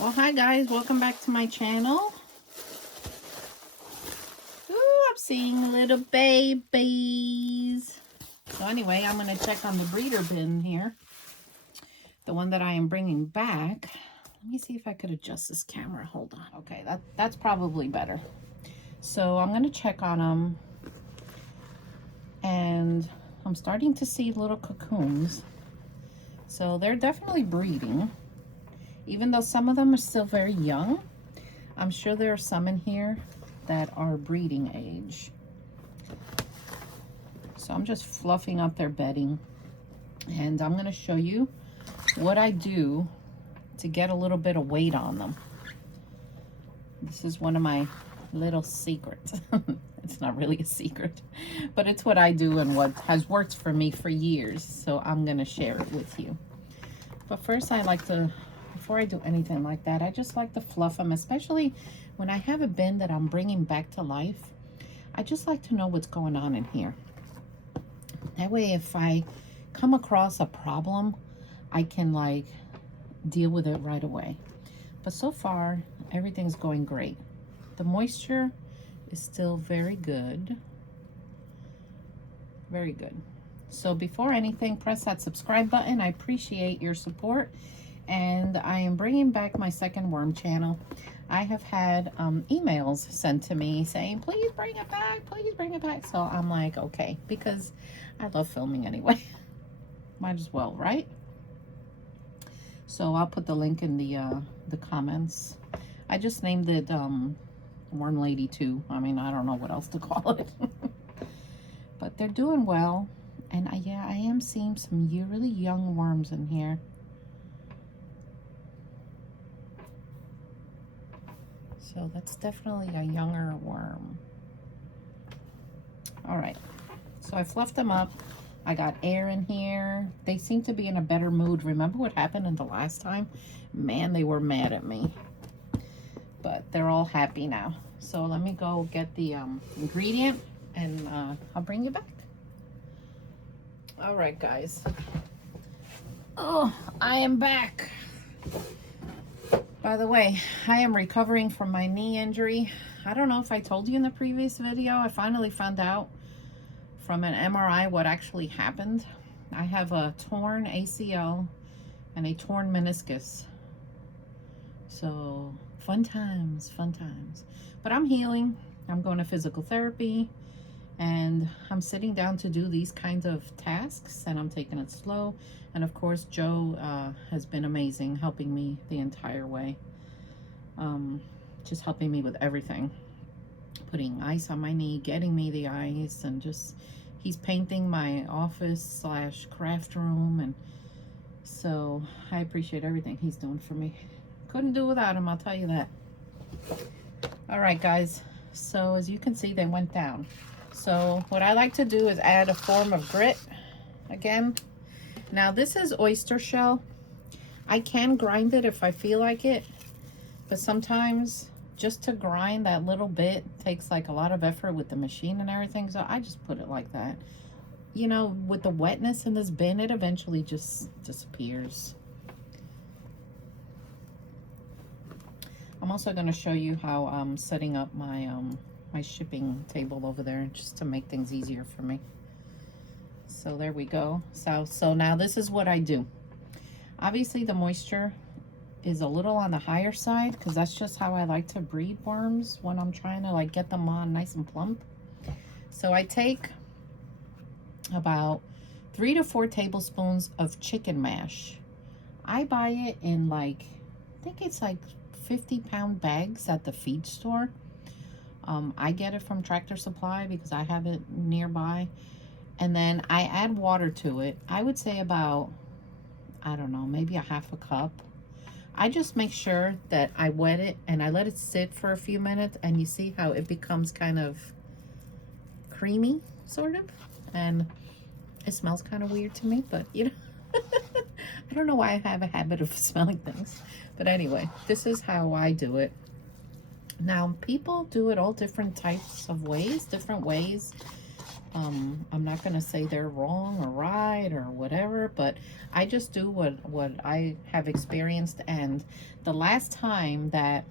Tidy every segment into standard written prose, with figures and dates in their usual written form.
Well, hi guys, welcome back to my channel. Ooh, I'm seeing little babies. So anyway, I'm going to check on the breeder bin here. The one that I am bringing back. Let me see if I could adjust this camera. Hold on. Okay, that's probably better. So I'm going to check on them. And I'm starting to see little cocoons. So they're definitely breeding. Even though some of them are still very young, I'm sure there are some in here that are breeding age. So I'm just fluffing up their bedding, and I'm going to show you what I do to get a little bit of weight on them. This is one of my little secrets. It's not really a secret, but it's what I do and what has worked for me for years. So I'm going to share it with you. But first I like to, before I do anything like that, I just like to fluff them, especially when I have a bin that I'm bringing back to life. I just like to know what's going on in here. That way, if I come across a problem, I can like deal with it right away. But so far, everything's going great. The moisture is still very good. Very good. So before anything, press that subscribe button. I appreciate your support. And I am bringing back my second worm channel. I have had emails sent to me saying, please bring it back, please bring it back. So I'm like, okay, because I love filming anyway. Might as well, right? So I'll put the link in the comments. I just named it Worm Lady 2. I mean, I don't know what else to call it. But they're doing well. And yeah, I am seeing some really young worms in here. So that's definitely a younger worm. All right, so I fluffed them up. I got air in here. They seem to be in a better mood. Remember what happened in the last time? Man, they were mad at me. But they're all happy now. So let me go get the ingredient and I'll bring you back. All right, guys. Oh, I am back. By the way, I am recovering from my knee injury. I don't know if I told you in the previous video. I finally found out from an MRI what actually happened. I have a torn ACL and a torn meniscus. So fun times, fun times. But I'm healing. I'm going to physical therapy and I'm sitting down to do these kinds of tasks and I'm taking it slow. And of course, Joe has been amazing, helping me the entire way. Just helping me with everything. Putting ice on my knee, getting me the ice, and just, he's painting my office / craft room. And so I appreciate everything he's doing for me. Couldn't do without him, I'll tell you that. All right, guys. So as you can see, they went down. So what I like to do is add a form of grit again. Now this is oyster shell. I can grind it if I feel like it, but sometimes just to grind that little bit takes like a lot of effort with the machine and everything. So I just put it like that. You know, with the wetness in this bin, it eventually just disappears. I'm also going to show you how I'm setting up my my shipping table over there just to make things easier for me. So there we go. So now this is what I do. Obviously the moisture is a little on the higher side because that's just how I like to breed worms when I'm trying to like get them on nice and plump. So I take about 3 to 4 tablespoons of chicken mash. I buy it in like, I think it's like 50-pound bags at the feed store. I get it from Tractor Supply because I have it nearby. And then I add water to it. I would say about, I don't know, maybe a half a cup. I just make sure that I wet it and I let it sit for a few minutes, and you see how it becomes kind of creamy, sort of. And it smells kind of weird to me, but you know, I don't know why I have a habit of smelling things. But anyway, this is how I do it. Now, people do it all different types of ways, different ways. I'm not going to say they're wrong or right or whatever, but I just do what I have experienced. And the last time that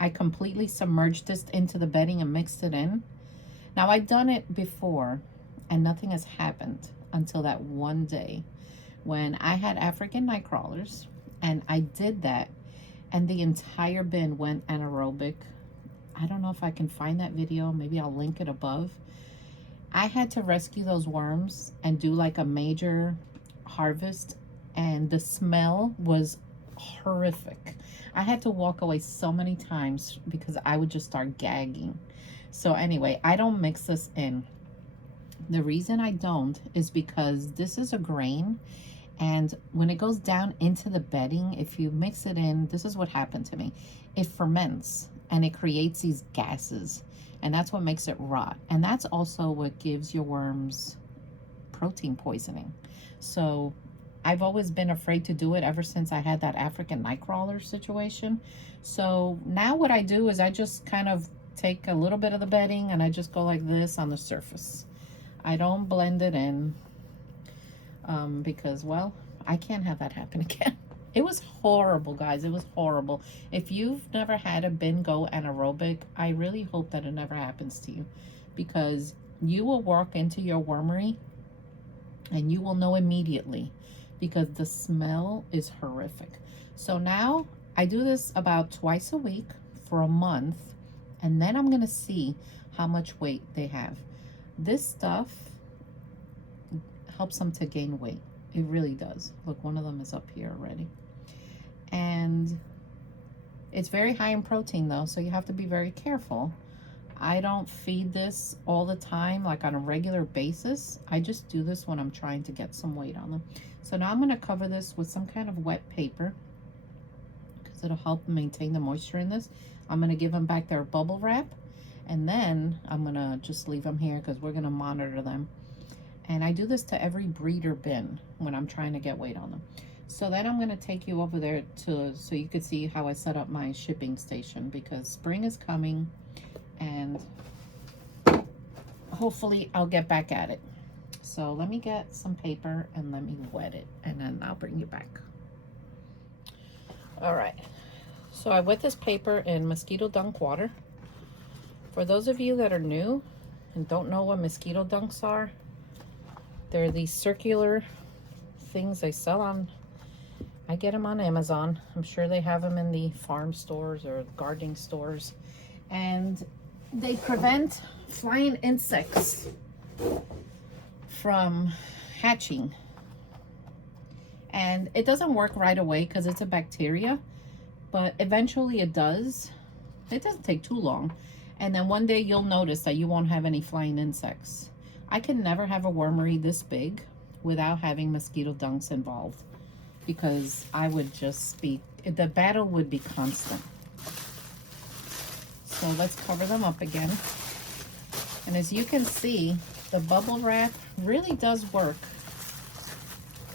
I completely submerged this into the bedding and mixed it in, now I've done it before and nothing has happened until that one day when I had African night crawlers and I did that and the entire bin went anaerobic. I don't know if I can find that video. Maybe I'll link it above. I had to rescue those worms and do like a major harvest, and the smell was horrific. I had to walk away so many times because I would just start gagging. So anyway, I don't mix this in. The reason I don't is because this is a grain, and when it goes down into the bedding, if you mix it in, this is what happened to me. It ferments and it creates these gases. And that's what makes it rot. And that's also what gives your worms protein poisoning. So I've always been afraid to do it ever since I had that African night crawler situation. So now what I do is I just kind of take a little bit of the bedding and I just go like this on the surface. I don't blend it in because, well, I can't have that happen again. It was horrible, guys. It was horrible. If you've never had a bin go anaerobic, I really hope that it never happens to you, because you will walk into your wormery and you will know immediately because the smell is horrific. So now I do this about twice a week for a month, and then I'm going to see how much weight they have. This stuff helps them to gain weight. It really does. Look, one of them is up here already. And it's very high in protein though, so you have to be very careful. I don't feed this all the time, like on a regular basis. I just do this when I'm trying to get some weight on them. So now I'm going to cover this with some kind of wet paper because it'll help maintain the moisture in this. I'm going to give them back their bubble wrap, and then I'm going to just leave them here because we're going to monitor them. And I do this to every breeder bin when I'm trying to get weight on them. So then I'm going to take you over there so you could see how I set up my shipping station, because spring is coming and hopefully I'll get back at it. So let me get some paper and let me wet it, and then I'll bring you back. All right. So I wet this paper in mosquito dunk water. For those of you that are new and don't know what mosquito dunks are, they're these circular things they sell on, I get them on Amazon. I'm sure they have them in the farm stores or gardening stores. And they prevent flying insects from hatching. And it doesn't work right away because it's a bacteria, but eventually it does. It doesn't take too long. And then one day you'll notice that you won't have any flying insects. I can never have a wormery this big without having mosquito dunks involved, because I would just be, the battle would be constant. So let's cover them up again. And as you can see, the bubble wrap really does work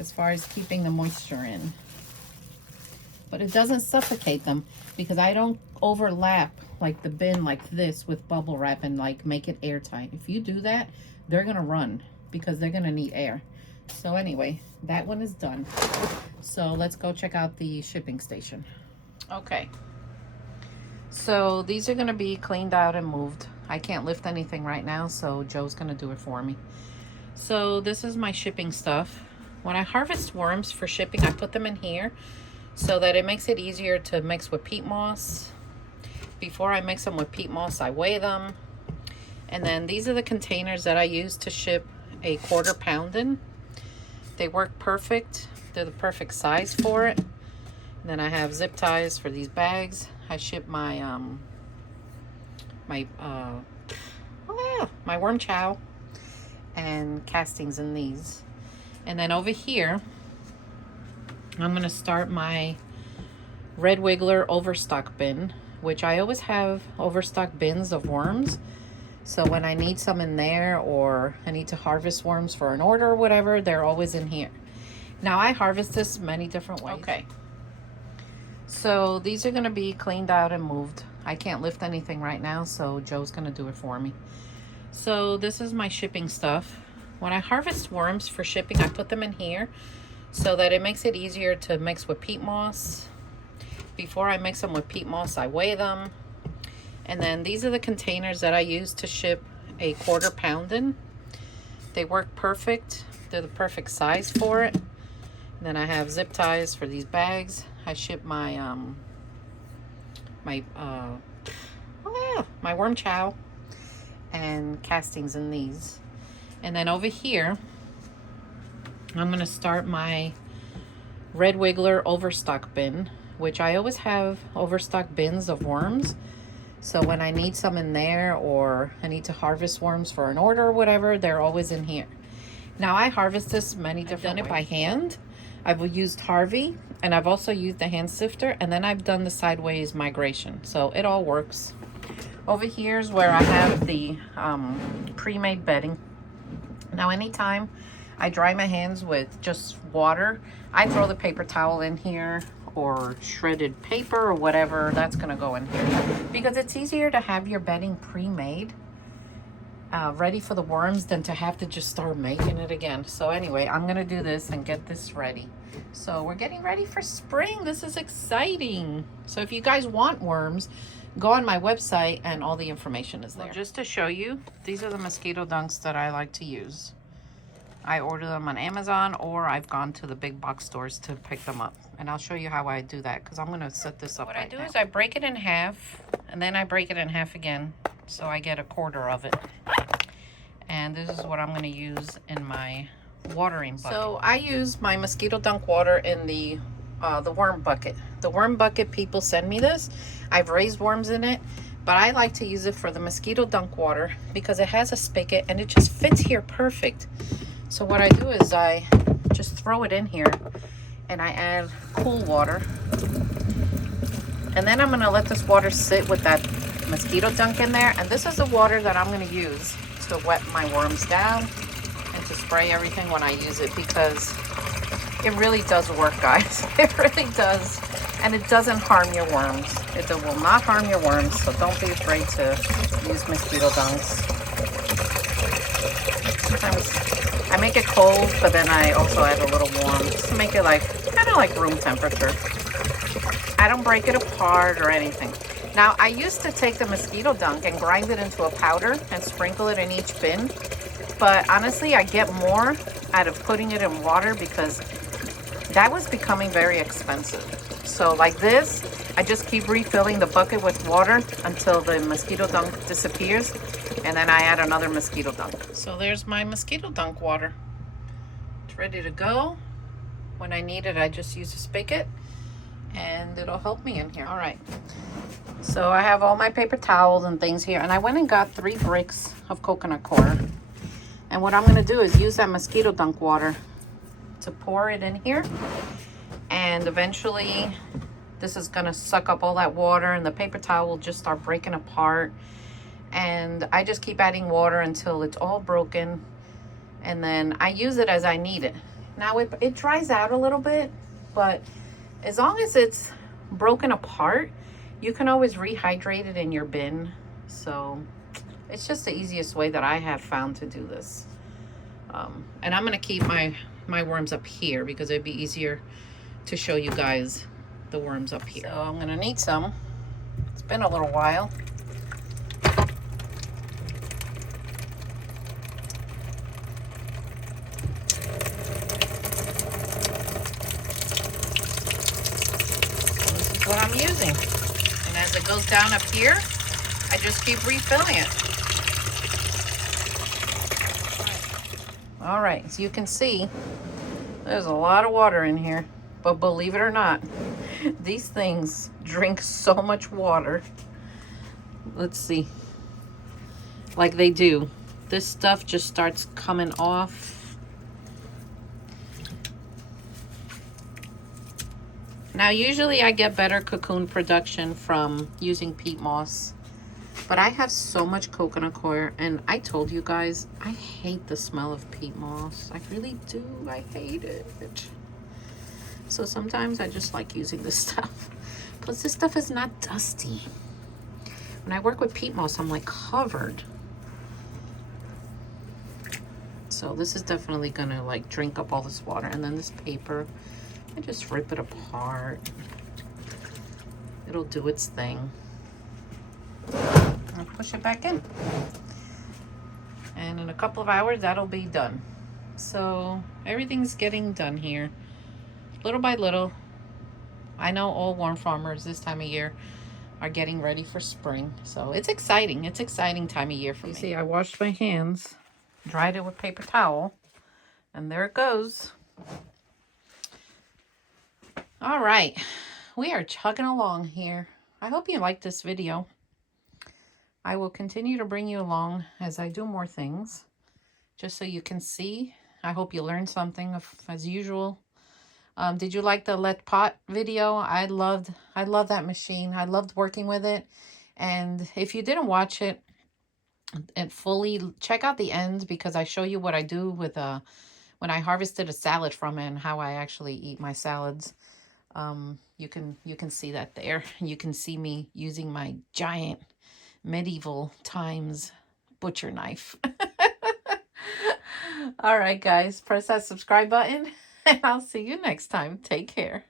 as far as keeping the moisture in. But it doesn't suffocate them, because I don't overlap like the bin like this with bubble wrap and like make it airtight. If you do that, they're gonna run because they're gonna need air. So anyway, that one is done. So let's go check out the shipping station. Okay. So these are gonna be cleaned out and moved. I can't lift anything right now, so Joe's gonna do it for me. So this is my shipping stuff. When I harvest worms for shipping, I put them in here so that it makes it easier to mix with peat moss. Before I mix them with peat moss, I weigh them. And then these are the containers that I use to ship a 1/4 pound in. They work perfect. They're the perfect size for it. And then I have zip ties for these bags. I ship my my worm chow and castings in these. And then over here, I'm gonna start my Red Wiggler overstock bin, which I always have overstock bins of worms. So when I need some in there, or I need to harvest worms for an order or whatever, they're always in here. Now I harvest this many different ways. Okay. So these are gonna be cleaned out and moved. I can't lift anything right now, so Joe's gonna do it for me. So this is my shipping stuff. When I harvest worms for shipping, I put them in here so that it makes it easier to mix with peat moss. Before I mix them with peat moss, I weigh them. And then these are the containers that I use to ship a 1/4 pound in. They work perfect. They're the perfect size for it. And then I have zip ties for these bags. I ship my my worm chow and castings in these. And then over here, I'm gonna start my Red Wiggler overstock bin, which I always have overstock bins of worms. So when I need some in there, or I need to harvest worms for an order or whatever, they're always in here. Now I harvest this many different ways. I've done it by hand. I've used Harvey, and I've also used the hand sifter, and then I've done the sideways migration. So it all works. Over here is where I have the pre-made bedding. Now anytime I dry my hands with just water, I throw the paper towel in here, or shredded paper or whatever, that's gonna go in here. Because it's easier to have your bedding pre-made, ready for the worms, than to have to just start making it again. So anyway, I'm gonna do this and get this ready. So we're getting ready for spring. This is exciting. So if you guys want worms, go on my website and all the information is there. Well, just to show you, these are the mosquito dunks that I like to use. I order them on Amazon, or I've gone to the big box stores to pick them up. And I'll show you how I do that, because I'm going to set this up. What I do is I break it in half, and then I break it in half again, so I get 1/4 of it. And this is what I'm going to use in my watering bucket. So I use my mosquito dunk water in the worm bucket. The worm bucket, people send me this. I've raised worms in it, but I like to use it for the mosquito dunk water because it has a spigot and it just fits here perfect. So what I do is I just throw it in here and I add cool water. And then I'm gonna let this water sit with that mosquito dunk in there. And this is the water that I'm gonna use to wet my worms down and to spray everything when I use it, because it really does work, guys. It really does. And it doesn't harm your worms. It will not harm your worms, so don't be afraid to use mosquito dunks. Sometimes I make it cold, but then I also add a little warm, just to make it like, kind of like room temperature. I don't break it apart or anything. Now, I used to take the mosquito dunk and grind it into a powder and sprinkle it in each bin. But honestly, I get more out of putting it in water because that was becoming very expensive. So like this, I just keep refilling the bucket with water until the mosquito dunk disappears. And then I add another mosquito dunk. So there's my mosquito dunk water. It's ready to go. When I need it, I just use a spigot and it'll help me in here. All right. So I have all my paper towels and things here. And I went and got 3 bricks of coconut coir. And what I'm going to do is use that mosquito dunk water to pour it in here. And eventually this is going to suck up all that water and the paper towel will just start breaking apart. And I just keep adding water until it's all broken. And then I use it as I need it. Now it dries out a little bit, but as long as it's broken apart, you can always rehydrate it in your bin. So it's just the easiest way that I have found to do this. And I'm going to keep my worms up here because it'd be easier to show you guys the worms up here. So I'm going to need some. It's been a little while. This is what I'm using. And as it goes down up here, I just keep refilling it. All right, so you can see there's a lot of water in here, but believe it or not, these things drink so much water. Let's see, like they do. This stuff just starts coming off. Now, usually I get better cocoon production from using peat moss. But I have so much coconut coir, and I told you guys, I hate the smell of peat moss. I really do. I hate it. So sometimes I just like using this stuff. Plus, this stuff is not dusty. When I work with peat moss, I'm like covered. So this is definitely gonna like drink up all this water. And then this paper, I just rip it apart. It'll do its thing. And push it back in. And in a couple of hours, that'll be done. So everything's getting done here, little by little. I know all worm farmers this time of year are getting ready for spring. So it's exciting. It's exciting time of year for me. You see, I washed my hands, dried it with paper towel, and there it goes. All right, we are chugging along here. I hope you liked this video. I will continue to bring you along as I do more things, just so you can see. I hope you learned something as usual. Did you like the Let Pot video? I loved that machine. I loved working with it. And if you didn't watch it fully, check out the end, because I show you what I do with when I harvested a salad from it and how I actually eat my salads. You can see that there. You can see me using my giant medieval times butcher knife. All right, guys, press that subscribe button, and I'll see you next time. Take care.